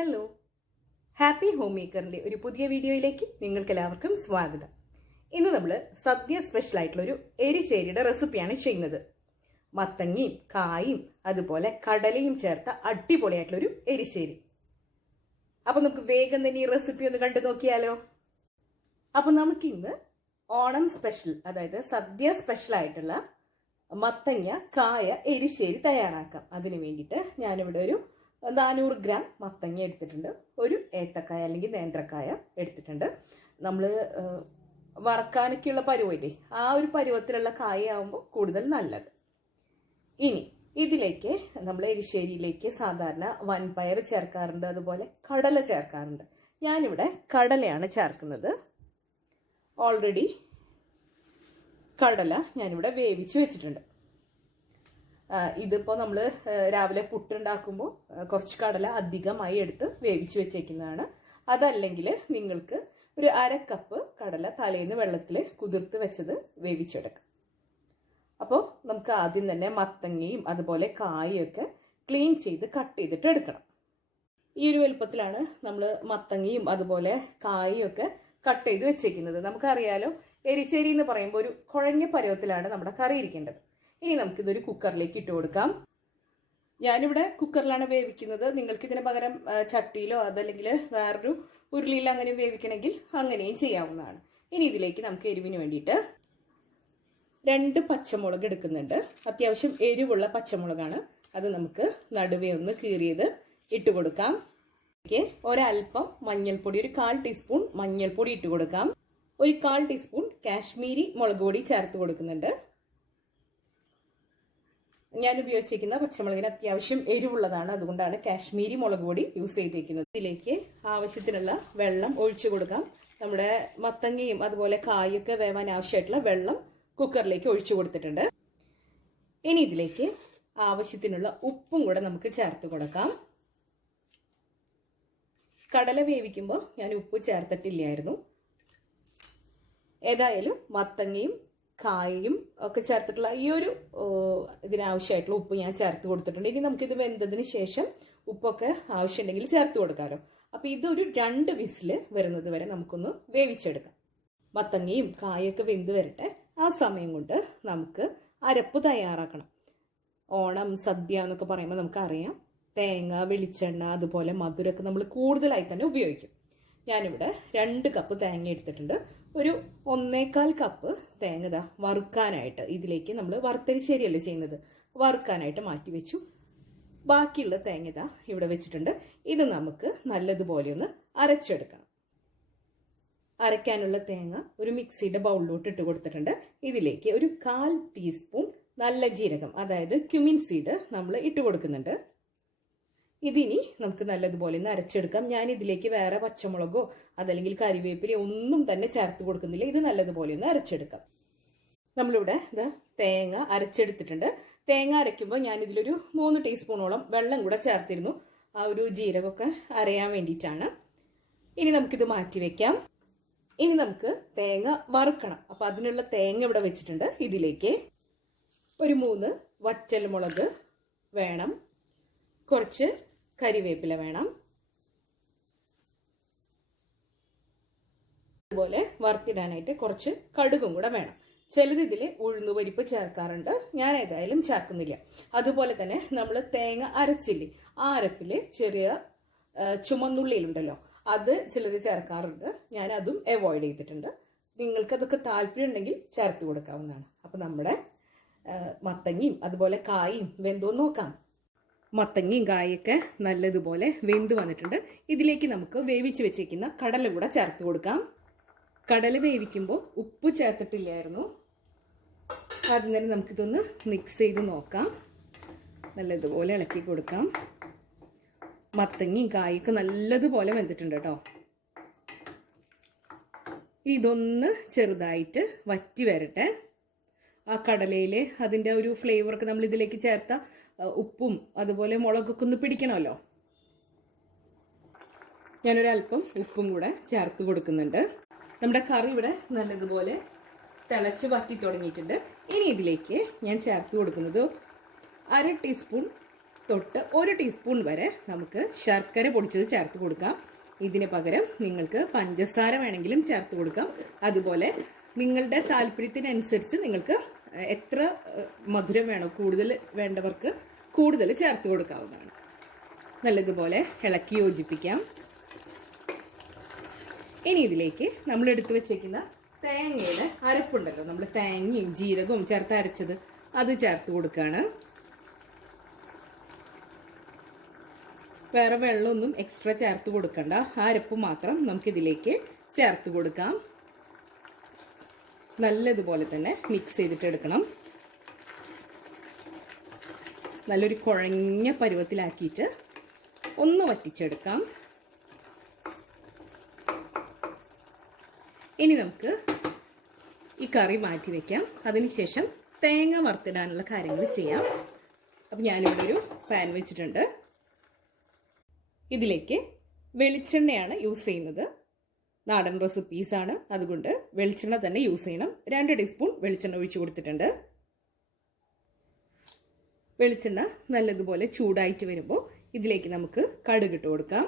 Hello, happy home മേക്കറിന്റെ ഒരു പുതിയ വീഡിയോയിലേക്ക് നിങ്ങൾക്ക് എല്ലാവർക്കും സ്വാഗതം. ഇന്ന് നമ്മൾ സദ്യ സ്പെഷ്യൽ ആയിട്ടുള്ള ഒരു എരിശ്ശേരിയുടെ റെസിപ്പിയാണ് ചെയ്യുന്നത്. മത്തങ്ങയും കായും അതുപോലെ കടലയും ചേർത്ത അടിപൊളിയായിട്ടുള്ള ഒരു എരിശ്ശേരി. അപ്പൊ നമുക്ക് വേഗം തന്നെ ഈ റെസിപ്പി ഒന്ന് കണ്ടു നോക്കിയാലോ. അപ്പൊ നമുക്കിന്ന് ഓണം സ്പെഷ്യൽ, അതായത് സദ്യ സ്പെഷ്യൽ ആയിട്ടുള്ള മത്തങ്ങ കായ എരിശ്ശേരി തയ്യാറാക്കാം. അതിന് വേണ്ടിയിട്ട് ഞാനിവിടെ ഒരു 400 ഗ്രാം മത്തങ്ങ എടുത്തിട്ടുണ്ട്, ഒരു ഏത്തക്കായ അല്ലെങ്കിൽ നേന്ത്രക്കായ എടുത്തിട്ടുണ്ട്. നമ്മൾ വറക്കാനൊക്കെയുള്ള പരുവല്ലേ, ആ ഒരു പരുവത്തിലുള്ള കായ ആവുമ്പോൾ കൂടുതൽ നല്ലത്. ഇനി ഇതിലേക്ക് നമ്മൾ എരിശ്ശേരിയിലേക്ക് സാധാരണ വൻപയർ ചേർക്കാറുണ്ട്, അതുപോലെ കടല ചേർക്കാറുണ്ട്. ഞാനിവിടെ കടലയാണ് ചേർക്കുന്നത്. ഓൾറെഡി കടല ഞാനിവിടെ വേവിച്ച് വെച്ചിട്ടുണ്ട്. ഇതിപ്പോൾ നമ്മൾ രാവിലെ പുട്ടുണ്ടാക്കുമ്പോൾ കുറച്ച് കടല അധികമായി എടുത്ത് വേവിച്ച് വെച്ചേക്കുന്നതാണ്. അതല്ലെങ്കിൽ നിങ്ങൾക്ക് ഒരു 1/2 കപ്പ് കടല തലേന്ന് വെള്ളത്തിൽ കുതിർത്ത് വെച്ചത് വേവിച്ചെടുക്കാം. അപ്പോൾ നമുക്ക് ആദ്യം തന്നെ മത്തങ്ങയും അതുപോലെ കായൊക്കെ ക്ലീൻ ചെയ്ത് കട്ട് ചെയ്തിട്ട് എടുക്കണം. ഈ ഒരു വലുപ്പത്തിലാണ് നമ്മൾ മത്തങ്ങയും അതുപോലെ കായൊക്കെ കട്ട് ചെയ്ത് വെച്ചേക്കുന്നത്. നമുക്കറിയാലോ, എരിശ്ശേരി എന്ന് പറയുമ്പോൾ ഒരു കുഴഞ്ഞ പരുവത്തിലാണ് നമ്മുടെ കറി ഇരിക്കേണ്ടത്. ഇനി നമുക്കിതൊരു കുക്കറിലേക്ക് ഇട്ട് കൊടുക്കാം. ഞാനിവിടെ കുക്കറിലാണ് വേവിക്കുന്നത്. നിങ്ങൾക്ക് ഇതിന് പകരം ചട്ടിയിലോ അതല്ലെങ്കിൽ വേറൊരു ഉരുളിയിൽ അങ്ങനെ വേവിക്കണമെങ്കിൽ അങ്ങനെയും ചെയ്യാവുന്നതാണ്. ഇനി ഇതിലേക്ക് നമുക്ക് എരിവിന് വേണ്ടിയിട്ട് 2 പച്ചമുളക് എടുക്കുന്നുണ്ട്. അത്യാവശ്യം എരിവുള്ള പച്ചമുളകാണ്. അത് നമുക്ക് നടുവേ ഒന്ന് കീറിയത് ഇട്ട് കൊടുക്കാം. ഒരൽപ്പം മഞ്ഞൾപ്പൊടി, ഒരു 1/4 ടീസ്പൂൺ മഞ്ഞൾപ്പൊടി ഇട്ട് കൊടുക്കാം. ഒരു 1/4 ടീസ്പൂൺ കാശ്മീരി മുളക് പൊടി ചേർത്ത് കൊടുക്കുന്നുണ്ട്. ഞാൻ ഉപയോഗിച്ചിരിക്കുന്ന പച്ചമുളകിന് അത്യാവശ്യം എരിവുള്ളതാണ്, അതുകൊണ്ടാണ് കാശ്മീരി മുളക് പൊടി യൂസ് ചെയ്തിരിക്കുന്നത്. ഇതിലേക്ക് ആവശ്യത്തിനുള്ള വെള്ളം ഒഴിച്ചു കൊടുക്കാം. നമ്മുടെ മത്തങ്ങയും അതുപോലെ കായൊക്കെ വേവാൻ ആവശ്യമായിട്ടുള്ള വെള്ളം കുക്കറിലേക്ക് ഒഴിച്ചു കൊടുത്തിട്ടുണ്ട്. ഇനി ഇതിലേക്ക് ആവശ്യത്തിനുള്ള ഉപ്പും കൂടെ നമുക്ക് ചേർത്ത് കൊടുക്കാം. കടല വേവിക്കുമ്പോൾ ഞാൻ ഉപ്പ് ചേർത്തിട്ടില്ലായിരുന്നു. ഏതായാലും മത്തങ്ങയും കായയും ഒക്കെ ചേർത്തിട്ടുള്ള ഈ ഒരു ഇതിനാവശ്യമായിട്ടുള്ള ഉപ്പ് ഞാൻ ചേർത്ത് കൊടുത്തിട്ടുണ്ട്. ഇനി നമുക്കിത് വെന്തതിന് ശേഷം ഉപ്പൊക്കെ ആവശ്യമുണ്ടെങ്കിൽ ചേർത്ത് കൊടുക്കാമല്ലോ. അപ്പോൾ ഇതൊരു 2 വിസിൽ വരുന്നത് വരെ നമുക്കൊന്ന് വേവിച്ചെടുക്കാം. മത്തങ്ങയും കായൊക്കെ വെന്ത് വരട്ടെ. ആ സമയം കൊണ്ട് നമുക്ക് അരപ്പ് തയ്യാറാക്കണം. ഓണം സദ്യ എന്നൊക്കെ പറയുമ്പോൾ നമുക്കറിയാം, തേങ്ങ, വെളിച്ചെണ്ണ അതുപോലെ മധുരമൊക്കെ നമ്മൾ കൂടുതലായി തന്നെ ഉപയോഗിക്കും. ഞാനിവിടെ 2 കപ്പ് തേങ്ങ എടുത്തിട്ടുണ്ട്. ഒരു 1/4 കപ്പ് തേങ്ങ വറുക്കാനായിട്ട്, ഇതിലേക്ക് നമ്മൾ വറുത്തരിശ്ശേരിയല്ലേ ചെയ്യുന്നത്, വറുക്കാനായിട്ട് മാറ്റി വെച്ചു. ബാക്കിയുള്ള തേങ്ങ ഇവിടെ വെച്ചിട്ടുണ്ട്. ഇത് നമുക്ക് നല്ലതുപോലെ ഒന്ന് അരച്ചെടുക്കണം. അരയ്ക്കാനുള്ള തേങ്ങ ഒരു മിക്സിയുടെ ബൗളിലോട്ട് ഇട്ട് കൊടുത്തിട്ടുണ്ട്. ഇതിലേക്ക് ഒരു 1/4 ടീസ്പൂൺ നല്ല ജീരകം, അതായത് ക്യുമിൻ സീഡ് നമ്മൾ ഇട്ട് കൊടുക്കുന്നുണ്ട്. ഇതിനി നമുക്ക് നല്ലതുപോലെ ഒന്ന് അരച്ചെടുക്കാം. ഞാൻ ഇതിലേക്ക് വേറെ പച്ചമുളകോ അതല്ലെങ്കിൽ കരിവേപ്പിലയോ ഒന്നും തന്നെ ചേർത്ത് കൊടുക്കുന്നില്ല. ഇത് നല്ലതുപോലെ ഒന്ന് അരച്ചെടുക്കാം. നമ്മളിവിടെ തേങ്ങ അരച്ചെടുത്തിട്ടുണ്ട്. തേങ്ങ അരയ്ക്കുമ്പോൾ ഞാൻ ഇതിലൊരു 3 ടീസ്പൂണോളം വെള്ളം കൂടെ ചേർത്തിരുന്നു, ആ ഒരു ജീരകമൊക്കെ അരയാൻ വേണ്ടിയിട്ടാണ്. ഇനി നമുക്കിത് മാറ്റി വെക്കാം. ഇനി നമുക്ക് തേങ്ങ വറുക്കണം. അപ്പം അതിനുള്ള തേങ്ങ ഇവിടെ വെച്ചിട്ടുണ്ട്. ഇതിലേക്ക് ഒരു 3 വറ്റൽമുളക് വേണം, കുറച്ച് കരിവേപ്പില വേണം, അതുപോലെ വറുത്തിടാനായിട്ട് കുറച്ച് കടുകും കൂടെ വേണം. ചിലരിതിൽ ഉഴുന്നുപരിപ്പ് ചേർക്കാറുണ്ട്, ഞാൻ ഏതായാലും ചേർക്കുന്നില്ല. അതുപോലെ തന്നെ നമ്മൾ തേങ്ങ അരച്ചില്ലേ, ആ അരപ്പിൽ ചെറിയ ചുമന്നുള്ളിയിലുണ്ടല്ലോ, അത് ചിലർ ചേർക്കാറുണ്ട്. ഞാൻ അതും അവോയ്ഡ് ചെയ്തിട്ടുണ്ട്. നിങ്ങൾക്ക് അതൊക്കെ താല്പര്യം ഉണ്ടെങ്കിൽ ചേർത്ത് കൊടുക്കാവുന്നതാണ്. അപ്പം നമ്മുടെ മത്തങ്ങയും അതുപോലെ കായും വെന്തോ നോക്കാം. മത്തങ്ങയും കായൊക്കെ നല്ലതുപോലെ വെന്ത് വന്നിട്ടുണ്ട്. ഇതിലേക്ക് നമുക്ക് വേവിച്ച് വെച്ചേക്കുന്ന കടല കൂടെ ചേർത്ത് കൊടുക്കാം. കടല വേവിക്കുമ്പോൾ ഉപ്പ് ചേർത്തിട്ടില്ലായിരുന്നു. ആദ്യം തന്നെ നമുക്കിതൊന്ന് മിക്സ് ചെയ്ത് നോക്കാം. നല്ലതുപോലെ ഇളക്കി കൊടുക്കാം. മത്തങ്ങയും കായൊക്കെ നല്ലതുപോലെ വെന്തിട്ടുണ്ട് കേട്ടോ. ഇതൊന്ന് ചെറുതായിട്ട് വറ്റി വരട്ടെ. ആ കടലയിൽ അതിൻ്റെ ഒരു ഫ്ലേവറൊക്കെ നമ്മൾ ഇതിലേക്ക് ചേർത്ത ഉപ്പും അതുപോലെ മുളകൊക്കെ ഒന്ന് പിടിക്കണമല്ലോ. ഞാനൊരല്പം ഉപ്പും കൂടെ ചേർത്ത് കൊടുക്കുന്നുണ്ട്. നമ്മുടെ കറി ഇവിടെ നല്ലതുപോലെ തിളച്ച് വറ്റി തുടങ്ങിയിട്ടുണ്ട്. ഇനി ഇതിലേക്ക് ഞാൻ ചേർത്ത് കൊടുക്കുന്നത് 1/2 ടീസ്പൂൺ തൊട്ട് 1 ടീസ്പൂൺ വരെ നമുക്ക് ശർക്കര പൊടിച്ചത് ചേർത്ത് കൊടുക്കാം. ഇതിന് പകരം നിങ്ങൾക്ക് പഞ്ചസാര വേണമെങ്കിലും ചേർത്ത് കൊടുക്കാം. അതുപോലെ നിങ്ങളുടെ താല്പര്യത്തിനനുസരിച്ച് നിങ്ങൾക്ക് എത്ര മധുരം വേണോ, കൂടുതൽ വേണ്ടവർക്ക് കൂടുതൽ ചേർത്ത് കൊടുക്കാവുന്നതാണ്. നല്ലതുപോലെ ഇളക്കി യോജിപ്പിക്കാം. ഇനി ഇതിലേക്ക് നമ്മൾ എടുത്തു വെച്ചേക്കുന്ന തേങ്ങയുടെ അരപ്പുണ്ടല്ലോ, നമ്മൾ തേങ്ങയും ജീരകവും ചേർത്ത് അരച്ചത്, അത് ചേർത്ത് കൊടുക്കുകയാണ്. വേറെ വെള്ളമൊന്നും എക്സ്ട്രാ ചേർത്ത് കൊടുക്കണ്ട, ആ അരപ്പ് മാത്രം നമുക്കിതിലേക്ക് ചേർത്ത് കൊടുക്കാം. നല്ലതുപോലെ തന്നെ മിക്സ് ചെയ്തിട്ട് എടുക്കണം. നല്ലൊരു കുഴഞ്ഞ പരുവത്തിലാക്കിയിട്ട് ഒന്ന് വറ്റിച്ചെടുക്കാം. ഇനി നമുക്ക് ഈ കറി മാറ്റി വയ്ക്കാം. അതിനുശേഷം തേങ്ങ വറുത്തിടാനുള്ള കാര്യങ്ങൾ ചെയ്യാം. അപ്പം ഞാനിവിടെ ഒരു പാൻ വെച്ചിട്ടുണ്ട്. ഇതിലേക്ക് വെളിച്ചെണ്ണയാണ് യൂസ് ചെയ്യുന്നത്. നാടൻ റെസിപ്പീസാണ്, അതുകൊണ്ട് വെളിച്ചെണ്ണ തന്നെ യൂസ് ചെയ്യണം. 2 ടീസ്പൂൺ വെളിച്ചെണ്ണ ഒഴിച്ചു കൊടുത്തിട്ടുണ്ട്. വെളിച്ചെണ്ണ നല്ലതുപോലെ ചൂടായിട്ട് വരുമ്പോൾ ഇതിലേക്ക് നമുക്ക് കടുക് ഇട്ട് കൊടുക്കാം.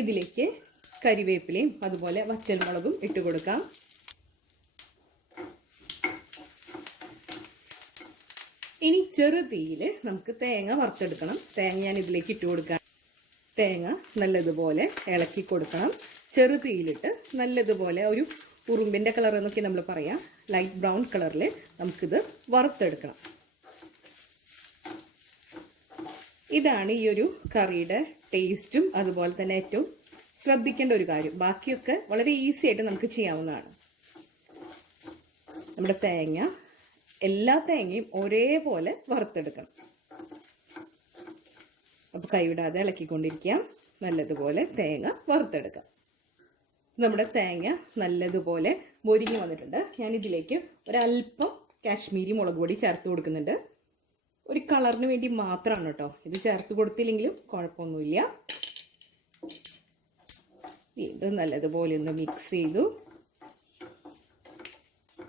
ഇതിലേക്ക് കരിവേപ്പിലയും അതുപോലെ വറ്റൽമുളകും ഇട്ട് കൊടുക്കാം. ഇനി ചെറു തീയിൽ നമുക്ക് തേങ്ങ വറുത്തെടുക്കണം. തേങ്ങ ഞാൻ ഇതിലേക്ക് ഇട്ട് കൊടുക്കാം. തേങ്ങ നല്ലതുപോലെ ഇളക്കി കൊടുക്കണം. ചെറു തീയിലിട്ട് നല്ലതുപോലെ ഒരു ഉറുമ്പിൻ്റെ കളർ എന്നൊക്കെ നമ്മൾ പറയാം, ലൈറ്റ് ബ്രൗൺ കളറിൽ നമുക്കിത് വറുത്തെടുക്കണം. ഇതാണ് ഈ ഒരു കറിയുടെ ടേസ്റ്റും അതുപോലെ തന്നെ ഏറ്റവും ശ്രദ്ധിക്കേണ്ട ഒരു കാര്യം. ബാക്കിയൊക്കെ വളരെ ഈസി ആയിട്ട് നമുക്ക് ചെയ്യാവുന്നതാണ്. നമ്മുടെ എല്ലാ തേങ്ങയും ഒരേപോലെ വറുത്തെടുക്കണം. അപ്പോൾ കൈവിടാതെ ഇളക്കിക്കൊണ്ടിരിക്കാം. നല്ലതുപോലെ തേങ്ങ വറുത്തെടുക്കാം. നമ്മുടെ തേങ്ങ നല്ലതുപോലെ മൊരിഞ്ഞ് വന്നിട്ടുണ്ട്. ഞാനിതിലേക്ക് ഒരല്പം കാശ്മീരി മുളക് പൊടി ചേർത്ത് കൊടുക്കുന്നുണ്ട്. ഒരു കളറിന് വേണ്ടി മാത്രമാണ് കേട്ടോ. ഇത് ചേർത്ത് കൊടുത്തില്ലെങ്കിലും കുഴപ്പമൊന്നുമില്ല. വീണ്ടും നല്ലതുപോലെ ഒന്ന് മിക്സ് ചെയ്തു.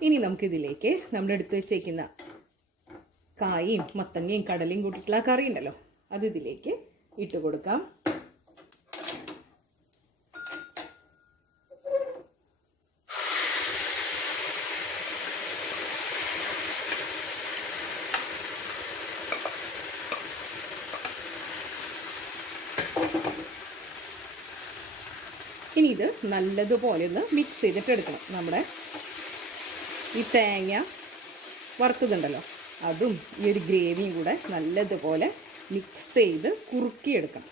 ഇനി നമുക്കിതിലേക്ക് നമ്മൾ എടുത്തു വെച്ചേക്കുന്ന കായും മത്തങ്ങയും കടലയും കൂട്ടിയിട്ടുള്ള കറി ഉണ്ടല്ലോ, അത് ഇതിലേക്ക് ഇട്ട് കൊടുക്കാം. ഇനി ഇത് നല്ലതുപോലെ ഒന്ന് മിക്സ് ചെയ്തിട്ട് എടുക്കണം. നമ്മുടെ ഈ തേങ്ങ വറുത്തതുണ്ടല്ലോ, അതും ഈ ഒരു ഗ്രേവിയും കൂടെ നല്ലതുപോലെ മിക്സ് ചെയ്ത് കുറുക്കിയെടുക്കണം.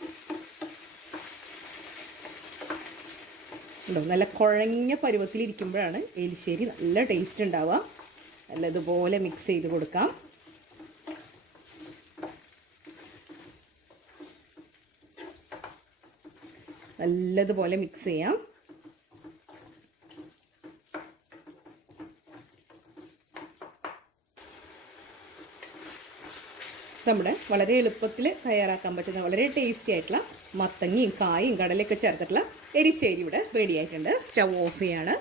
ഉണ്ടോ, നല്ല കുഴഞ്ഞ പരുവത്തിലിരിക്കുമ്പോഴാണ് എലിശ്ശേരി നല്ല ടേസ്റ്റ് ഉണ്ടാവുക. നല്ലതുപോലെ മിക്സ് ചെയ്ത് കൊടുക്കാം. നല്ലതുപോലെ മിക്സ് ചെയ്യാം. നമ്മുടെ വളരെ എളുപ്പത്തിൽ തയ്യാറാക്കാൻ പറ്റുന്ന വളരെ ടേസ്റ്റി ആയിട്ടുള്ള മത്തങ്ങയും കായും കടലയൊക്കെ ചേർത്തിട്ടുള്ള എരിശ്ശേരി ഇവിടെ റെഡി ആയിട്ടുണ്ട്. സ്റ്റവ് ഓഫ് ചെയ്യാണ്.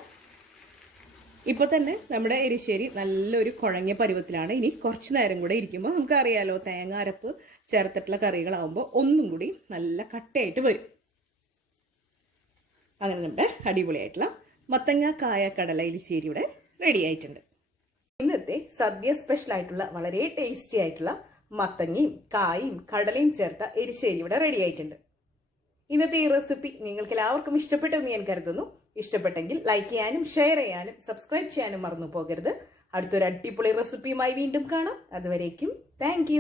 ഇപ്പോൾ തന്നെ നമ്മുടെ എരിശ്ശേരി നല്ലൊരു കുഴഞ്ഞ പരുവത്തിലാണ്. ഇനി കുറച്ച് നേരം കൂടെ ഇരിക്കുമ്പോൾ നമുക്കറിയാലോ, തേങ്ങ അരപ്പ് ചേർത്തിട്ടുള്ള കറികളാവുമ്പോൾ ഒന്നും കൂടി നല്ല കട്ടയായിട്ട് വരും. അങ്ങനെ നമ്മുടെ അടിപൊളിയായിട്ടുള്ള മത്തങ്ങ കായ കടല എരിശ്ശേരി ഇവിടെ റെഡി ആയിട്ടുണ്ട്. ഇന്നത്തെ സദ്യ സ്പെഷ്യൽ ആയിട്ടുള്ള വളരെ ടേസ്റ്റി ആയിട്ടുള്ള മത്തങ്ങയും കായും കടലയും ചേർത്ത എരിശ്ശേരി ഇവിടെ റെഡി ആയിട്ടുണ്ട്. ഇന്നത്തെ ഈ റെസിപ്പി നിങ്ങൾക്ക് എല്ലാവർക്കും ഇഷ്ടപ്പെട്ടെന്ന് ഞാൻ കരുതുന്നു. ഇഷ്ടപ്പെട്ടെങ്കിൽ ലൈക്ക് ചെയ്യാനും ഷെയർ ചെയ്യാനും സബ്സ്ക്രൈബ് ചെയ്യാനും മറന്നു പോകരുത്. അടുത്തൊരു അടിപൊളി റെസിപ്പിയുമായി വീണ്ടും കാണാം. അതുവരേക്കും താങ്ക്